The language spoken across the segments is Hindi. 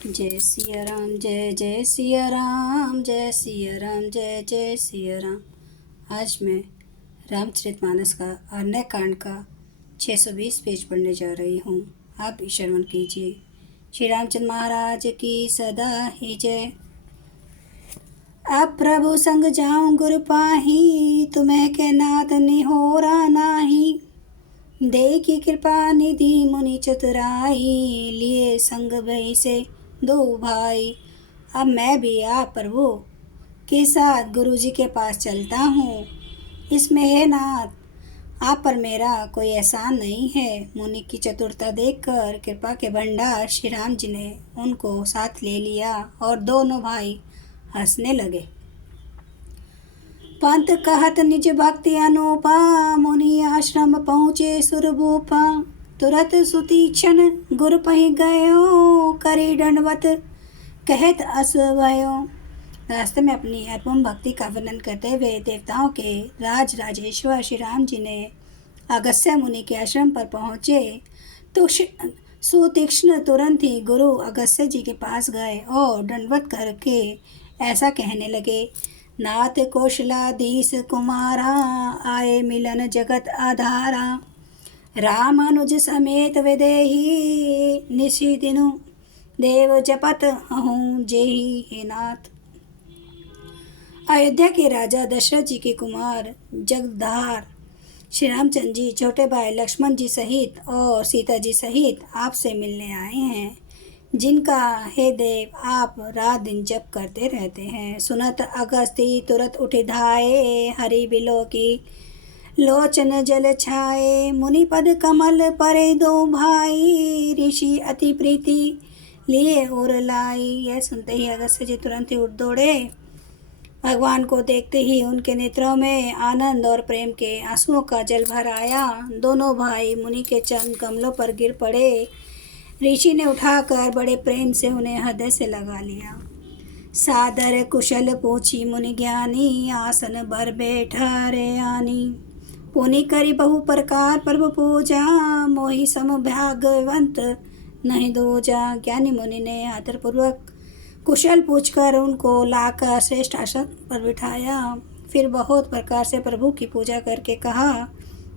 जय सिया राम, जय जय सिया राम, जय सिया राम, जय जय सिया राम। आज मैं रामचरितमानस का अरण्य कांड का 620 पेज पढ़ने जा रही हूँ। आप भी श्रवण कीजिए। श्री रामचंद्र महाराज की सदा ही जय। अब प्रभु संग जाऊं गुरु पाही, तुम्हें के नाथ निहोरा नाही। देखी कृपा निधि मुनि चतुराई, लिए संग भई से दो भाई। अब मैं भी आप प्रभु के साथ गुरु जी के पास चलता हूँ। इसमें है नाथ आप पर मेरा कोई एहसान नहीं है। मुनि की चतुरता देखकर कृपा के भंडार श्री राम जी ने उनको साथ ले लिया और दोनों भाई हंसने लगे। पंत कहत निज भक्ति अनुपा, मुनि आश्रम पहुँचे सुरभूपा। तुरत सुतीक्षण गुर पहि गयो, करी दंडवत कहत अस भयो। रास्ते में अपनी अनुपम भक्ति का वर्णन करते हुए देवताओं के राज राजेश्वर श्री राम जी ने अगस्त्य मुनि के आश्रम पर पहुँचे तो सुतीक्ष्ण तुरंत ही गुरु अगस्त्य जी के पास गए और दंडवत करके ऐसा कहने लगे। नाथ कौशलाधीश कुमारा, आए मिलन जगत आधारा। राम अनुज समेत विदेही, निशि दिनु देव जपत हूँ जेहि हे नाथ। अयोध्या के राजा दशरथ जी के कुमार जगदार श्री रामचंद्र जी छोटे भाई लक्ष्मण जी सहित और सीता जी सहित आपसे मिलने आए हैं, जिनका हे देव आप रात दिन जप करते रहते हैं। सुनत अगस्ती तुरत उठे धाये, हरि बिलो की लोचन जल छाए। मुनि पद कमल परे दो भाई, ऋषि अति प्रीति लिए उर लाई। यह सुनते ही अगस्त्य जी तुरंत ही उठ दौड़े। भगवान को देखते ही उनके नेत्रों में आनंद और प्रेम के आंसुओं का जल भर आया। दोनों भाई मुनि के चरण कमलों पर गिर पड़े। ऋषि ने उठाकर बड़े प्रेम से उन्हें हृदय से लगा लिया। सादर कुशल पूछी मुनि ज्ञानी, आसन भर बैठा रे आनी। पुनि करी बहु प्रकार प्रभु पूजा, मोहि सम भाग्यवंत नहीं दूजा। ज्ञानी मुनि ने आदरपूर्वक कुशल पूछकर उनको लाकर श्रेष्ठ आसन पर बिठाया। फिर बहुत प्रकार से प्रभु की पूजा करके कहा,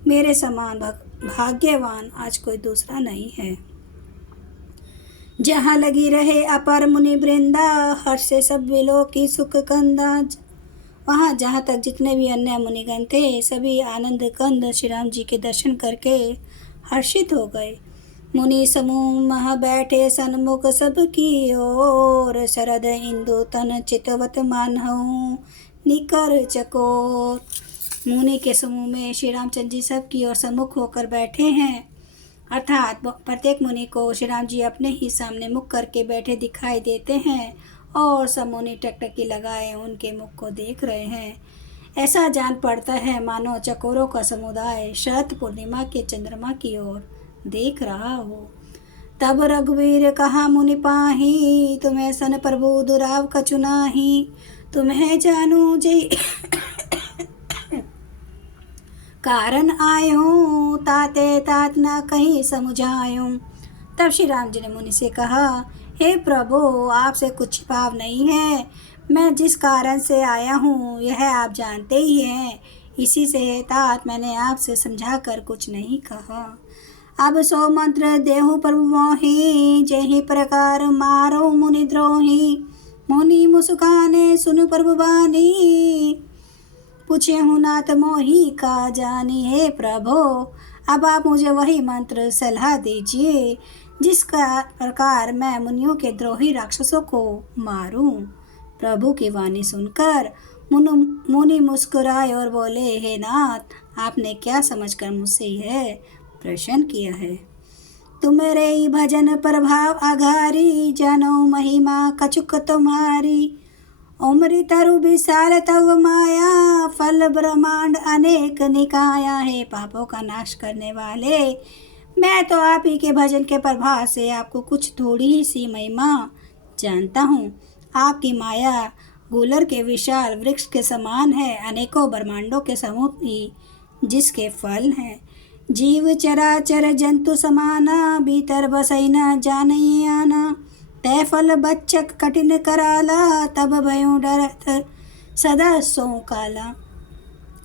मेरे समान भाग्यवान आज कोई दूसरा नहीं है। जहाँ लगी रहे अपर मुनि वृंदा, हर्ष से सब विलो की सुख कंदा। वहाँ जहाँ तक जितने भी अन्य मुनिगण थे, सभी आनंद कंद श्री राम जी के दर्शन करके हर्षित हो गए। मुनि समूह मह बैठे सन्मुख सबकी ओर, शरद इंदु तन चितवत मानहु निकर चकोर। मुनि के समूह में श्री रामचंद्र जी सबकी ओर सम्मुख होकर बैठे हैं, अर्थात प्रत्येक मुनि को श्री राम जी अपने ही सामने मुख करके बैठे दिखाई देते हैं और सब मुनि टकटकी लगाए उनके मुख को देख रहे हैं। ऐसा जान पड़ता है मानो चकोरों का समुदाय शरद पूर्णिमा के चंद्रमा की ओर देख रहा हो। तब रघुवीर कहा मुनि पाही, तुम्हें सन प्रभु दुराव कछु नाही। तुम्हें जानू जय कारण आयो, ताते तात न कहीं समझायूं। तब श्री राम जी ने मुनि से कहा, हे प्रभु आपसे कुछ छिपाव नहीं है। मैं जिस कारण से आया हूँ यह आप जानते ही हैं। इसी से तात मैंने आपसे समझा कर कुछ नहीं कहा। अब सो मंत्र देहु प्रभु मोहि, जेहि प्रकार मारो मुनि द्रोही। मुनि मुस्काने सुनु प्रभु बानी, पूछे हूँ नाथ मोहि का जानी। हे प्रभु अब आप मुझे वही मंत्र सलाह दीजिए जिसका प्रकार मैं मुनियों के द्रोही राक्षसों को मारूं। प्रभु की वाणी सुनकर मुनि मुस्कुराए और बोले, हे नाथ आपने क्या समझकर मुझसे यह प्रश्न किया है। तुम्हारे ही भजन प्रभाव आघारी, जनो महिमा कछुक तुम्हारी। उमरी तरु विशाल तव माया, फल ब्रह्मांड अनेक निकाया। है पापों का नाश करने वाले, मैं तो आप ही के भजन के प्रभाव से आपको कुछ थोड़ी सी महिमा जानता हूँ। आपकी माया गूलर के विशाल वृक्ष के समान है, अनेकों ब्रह्मांडों के समूह ही जिसके फल हैं। जीव चराचर जंतु समाना, भीतर बसई न जाने आना। तय फल बच्चक कठिन कराला, तब भयो डरत सदा सो काला।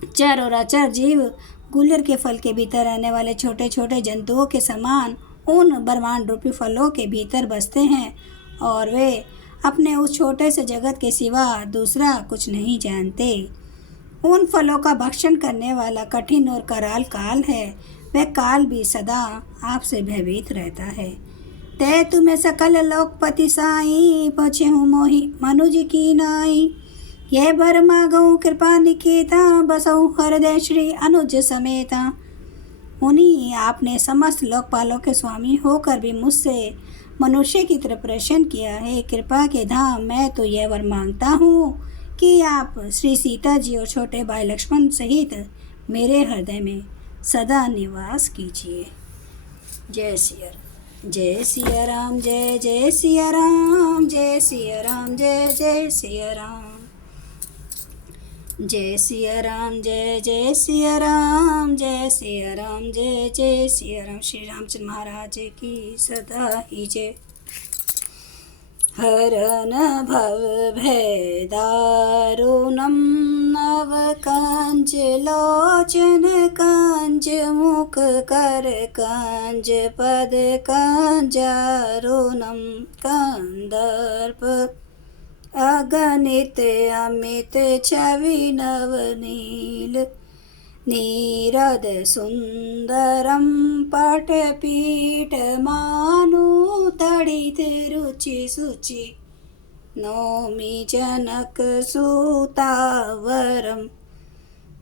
चर और अचर जीव गुलर के फल के भीतर रहने वाले छोटे छोटे जंतुओं के समान उन ब्रह्मांड रूपी फलों के भीतर बसते हैं, और वे अपने उस छोटे से जगत के सिवा दूसरा कुछ नहीं जानते। उन फलों का भक्षण करने वाला कठिन और कराल काल है। वह काल भी सदा आपसे भयभीत रहता है। ते तुम्हें सकल लोकपति साई, पहुँचे हूँ मोहि मनुज की नाई। यह बर मागऊँ कृपा निकेता, बसऊँ हृदय श्री अनुज समेता। मुनि, आपने समस्त लोकपालों के स्वामी होकर भी मुझसे मनुष्य की तरह प्रश्न किया है। कृपा के धाम, मैं तो यह वर मांगता हूँ कि आप श्री सीता जी और छोटे भाई लक्ष्मण सहित मेरे हृदय में सदा निवास कीजिए। जय सिया राम। जय सिया राम, जय जय सिया राम, जय सिया राम, जय जय सिया राम। जय सिया राम, जय जय सिया राम, जय सिया राम, जय जय सिया राम। श्री रामचंद्र महाराज की सदा ही जय। हरन भव भय दारुणम, नव कंज लोचन कंज, मुख कर कंज, पद कंजारुणम, कंदर्प अगणित अमित छवि नवनील, नीरद सुंदरम पटपीठ मानु, तड़ित रुचि सुचि, नौमि जनक सुतावरम,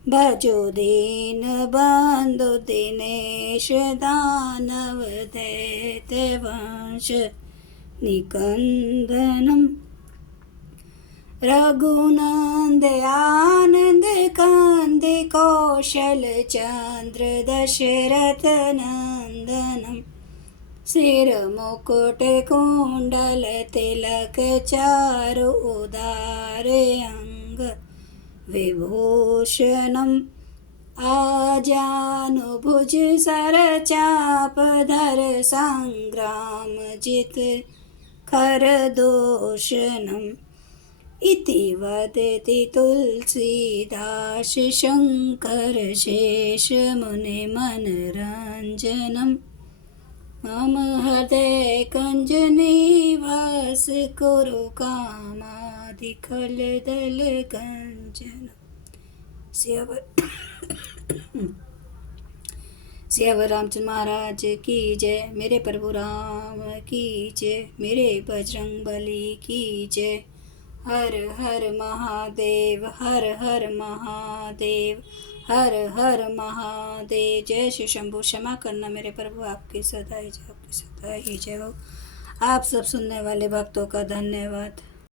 भजो दीन बंधु दिनेश, दानव दैत्य वंश निकंदनम, रघुनंद आनंद कंद, कौशल चंद्र दशरथ नंदनम, सिर मुकुट कुंडल तिलक, चारु उदार अंग विभूषणम, आजानुभुज सर चाप धर, संग्राम जित खरदूषणम। इति वदति तुलसीदास, शंकर शेष मुनि मनरंजनम, मम हृदय कंज निवास, कुरु कामादि खल दल गंजन। सियावर रामचंद्र महाराज की जय। मेरे प्रभु राम की जय। मेरे बजरंग बली की जय। हर हर महादेव, हर हर महादेव, हर हर महादेव। जय श्री शंभु। क्षमा करना मेरे प्रभु, आपकी सदा ही जय, आपकी सदा ही जय हो। आप सब सुनने वाले भक्तों का धन्यवाद।